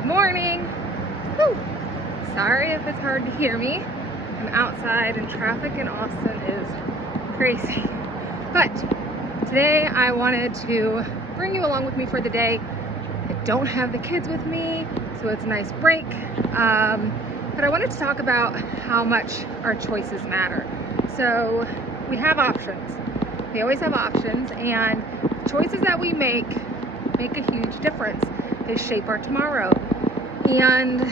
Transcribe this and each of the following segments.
Good morning. Woo. Sorry if it's hard to hear me. I'm outside and traffic in Austin is crazy. But today I wanted to bring you along with me for the day. I don't have the kids with me, so it's a nice break. But I wanted to talk about how much our choices matter. So we have options. We always have options, and the choices that we make a huge difference. They shape our tomorrow. And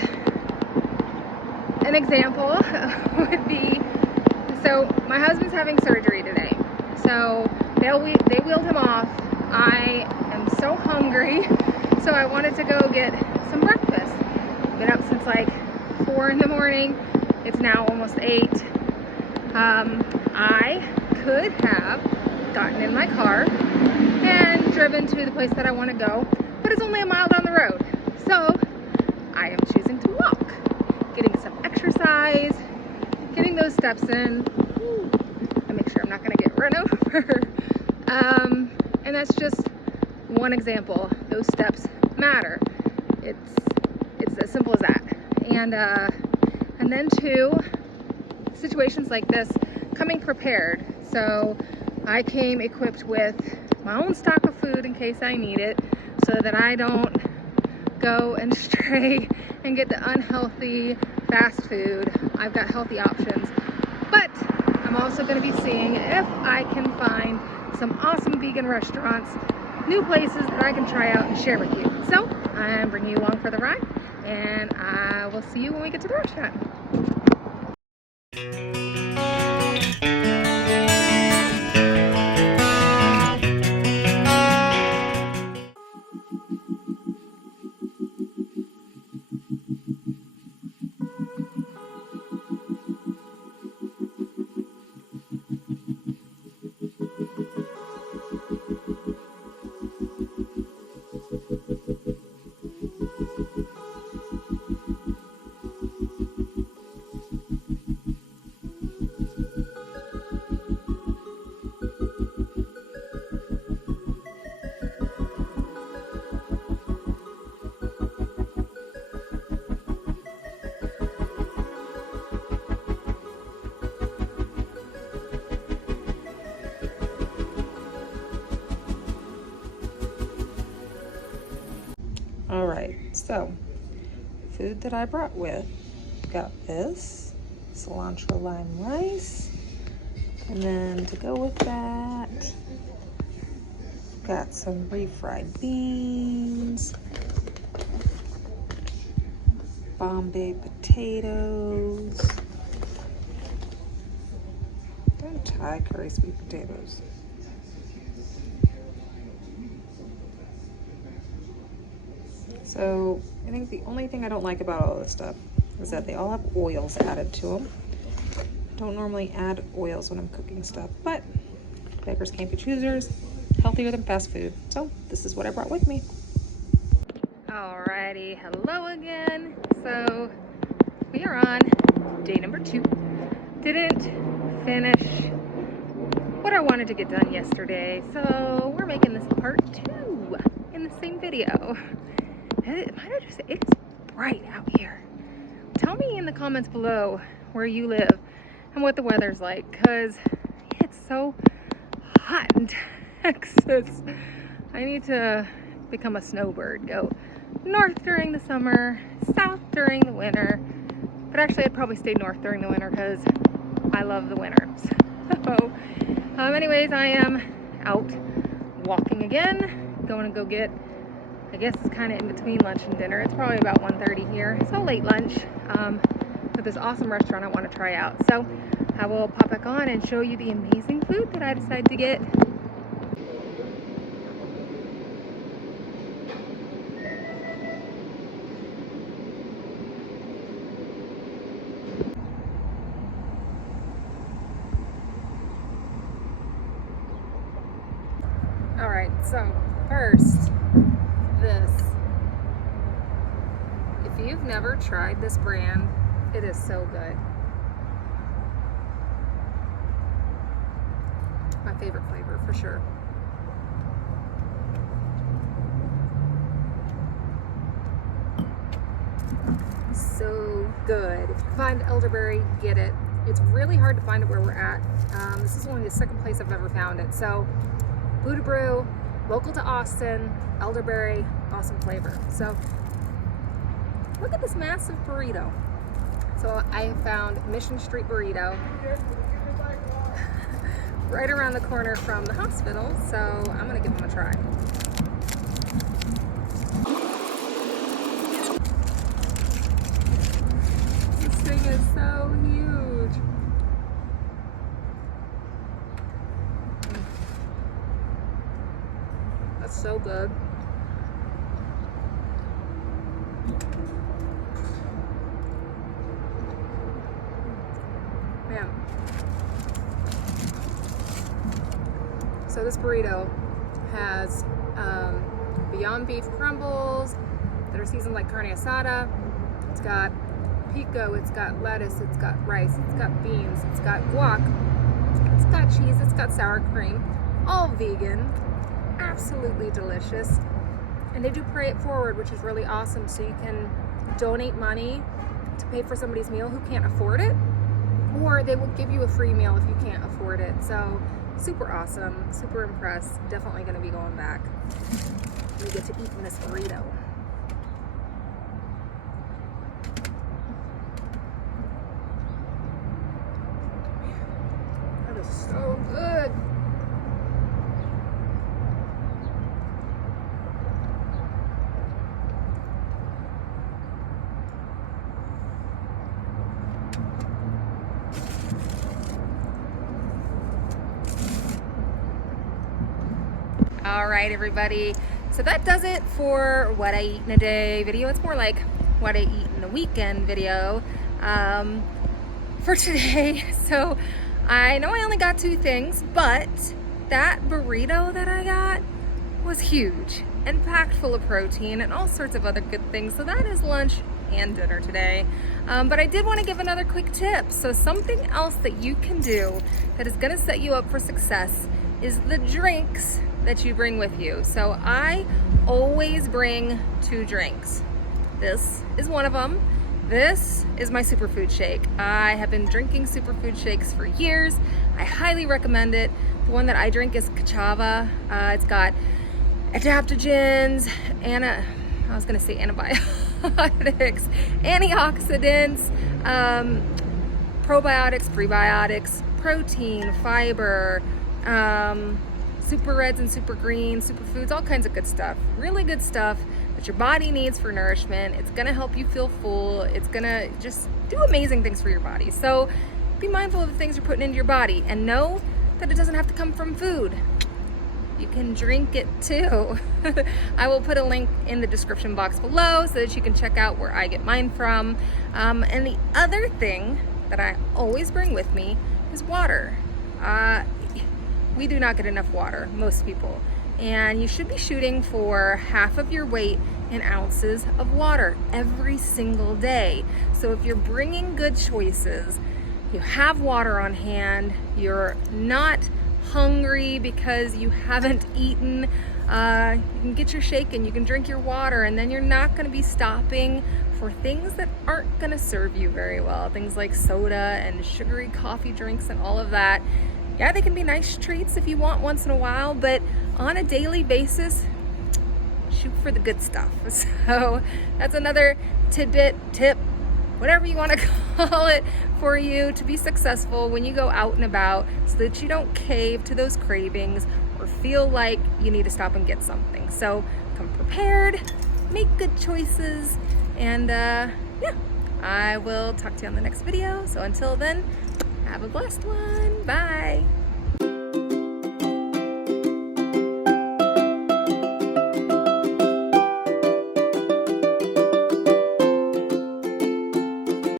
an example would be, so my husband's having surgery today. So they wheeled him off. I am so hungry, so I wanted to go get some breakfast. Been up since like 4 in the morning. It's now almost 8. I could have gotten in my car and driven to the place that I want to go, but it's only a mile down the road. So I am choosing to walk, getting some exercise, getting those steps in. I make sure I'm not going to get run over. And that's just one example. Those steps matter. It's as simple as that. And then two, situations like this, coming prepared. So I came equipped with my own stock of food in case I need it, so that I don't go and stray and get the unhealthy fast food. I've got healthy options. But I'm also going to be seeing if I can find some awesome vegan restaurants, new places that I can try out and share with you. So I'm bringing you along for the ride, and I will see you when we get to the restaurant. All right, so food that I brought with, got this cilantro lime rice, and then to go with that, got some refried beans, Bombay potatoes, and Thai curry sweet potatoes. So I think the only thing I don't like about all this stuff is that they all have oils added to them. Don't normally add oils when I'm cooking stuff, but beggars can't be choosers. Healthier than fast food. So this is what I brought with me. Alrighty, hello again. So we are on day number 2. Didn't finish what I wanted to get done yesterday, so we're making this part 2 in the same video. Might I just say, it's bright out here. Tell me in the comments below where you live and what the weather's like, because it's so hot in Texas. I need to become a snowbird, go north during the summer, south during the winter. But actually I'd probably stay north during the winter because I love the winter. So anyways, I am out walking again, going to go get, I guess it's kind of in between lunch and dinner. It's probably about 1:30 here, so late lunch, for this awesome restaurant I want to try out. So I will pop back on and show you the amazing food that I decided to get. All right, so first, this. If you've never tried this brand, it is so good. My favorite flavor for sure. so good. If you find elderberry, get it. It's really hard to find it where we're at. This is only the second place I've ever found it. So Buddha Brew, local to Austin, elderberry, awesome flavor. So look at this massive burrito. So I found Mission Street Burrito right around the corner from the hospital. So I'm gonna give them a try. This thing is so huge. That's so good. Man. So this burrito has Beyond Beef crumbles that are seasoned like carne asada. It's got pico, it's got lettuce, it's got rice, it's got beans, it's got guac, it's got cheese, it's got sour cream, all vegan, absolutely delicious. And they do pay it forward, which is really awesome, so you can donate money to pay for somebody's meal who can't afford it, or they will give you a free meal if you can't afford it. So super awesome, super impressed, definitely going to be going back. We get to eat in this burrito. That is so good. All right, everybody. So that does it for what I eat in a day video. It's more like what I eat in a weekend video for today. So I know I only got 2 things, but that burrito that I got was huge and packed full of protein and all sorts of other good things. So that is lunch and dinner today. But I did want to give another quick tip. So something else that you can do that is going to set you up for success is the drinks that you bring with you. So I always bring 2 drinks. This is one of them. This is my Superfood Shake. I have been drinking Superfood Shakes for years. I highly recommend it. The one that I drink is Kachava. It's got adaptogens, antibiotics, antioxidants, probiotics, prebiotics, protein, fiber, super reds and super greens, superfoods, all kinds of good stuff. Really good stuff that your body needs for nourishment. It's gonna help you feel full. It's gonna just do amazing things for your body. So be mindful of the things you're putting into your body and know that it doesn't have to come from food. You can drink it too. I will put a link in the description box below so that you can check out where I get mine from. And the other thing that I always bring with me is water. We do not get enough water, most people. And you should be shooting for half of your weight in ounces of water every single day. So if you're bringing good choices, you have water on hand, you're not hungry because you haven't eaten, you can get your shake and you can drink your water, and then you're not gonna be stopping for things that aren't gonna serve you very well. Things like soda and sugary coffee drinks and all of that. Yeah, they can be nice treats if you want once in a while, but on a daily basis, shoot for the good stuff. So that's another tidbit, tip, whatever you want to call it, for you to be successful when you go out and about, so that you don't cave to those cravings or feel like you need to stop and get something. So come prepared, make good choices, and yeah, I will talk to you on the next video. So until then, have a blessed one. Bye.